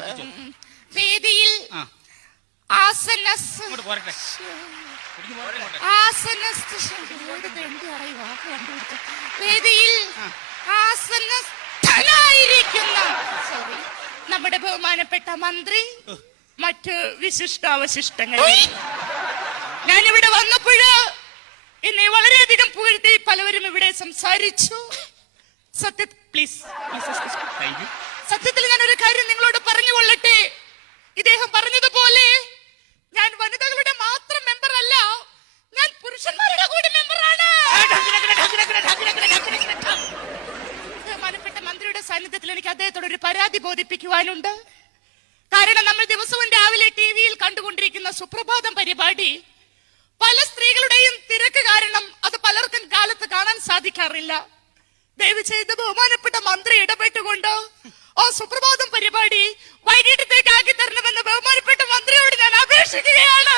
വേദിയിൽ വേദിയിൽ ആസനസ്ഥനായിരിക്കുന്ന നമ്മുടെ ബഹുമാനപ്പെട്ട മന്ത്രി, മറ്റ് വിശിഷ്ടാവശിഷ്ടങ്ങൾ. ഞാനിവിടെ വന്നപ്പോഴ് എന്നെ വളരെയധികം പുകഴ്ത്തി പലവരും ഇവിടെ സംസാരിച്ചു. സത്യത്തിൽ ഞാൻ ഒരു കാര്യം നിങ്ങളോട് പറഞ്ഞുകൊള്ളട്ടെ. ഇദ്ദേഹം പറഞ്ഞതുപോലെ ഞാൻ വനിതകളുടെ മാത്രം മെമ്പർ അല്ല, ഞാൻ പുരുഷന്മാരുടെ കൂടി മെമ്പറാണ്. ബഹുമാനപ്പെട്ട മന്ത്രിയുടെ സാന്നിധ്യത്തിൽ എനിക്ക് അദ്ദേഹത്തോട് ഒരു പരാതി ബോധിപ്പിക്കുവാനുണ്ട്. കാരണം നമ്മൾ ദിവസവും രാവിലെ ടിവിയിൽ കണ്ടുകൊണ്ടിരിക്കുന്ന സുപ്രഭാതം പരിപാടി പല സ്ത്രീകളുടെയും തിരക്ക് കാരണം അത് പലർക്കും കാലത്ത് കാണാൻ സാധിക്കാറില്ല. ദയവ് ചെയ്ത് ബഹുമാനപ്പെട്ട മന്ത്രി ഇടപെട്ടുകൊണ്ട് ആ സുപ്രഭാതം പരിപാടി വൈകിട്ടത്തേക്ക് ആക്കി തരണമെന്ന് ബഹുമാനപ്പെട്ട മന്ത്രിയോട് ഞാൻ അപേക്ഷിക്കുകയാണ്.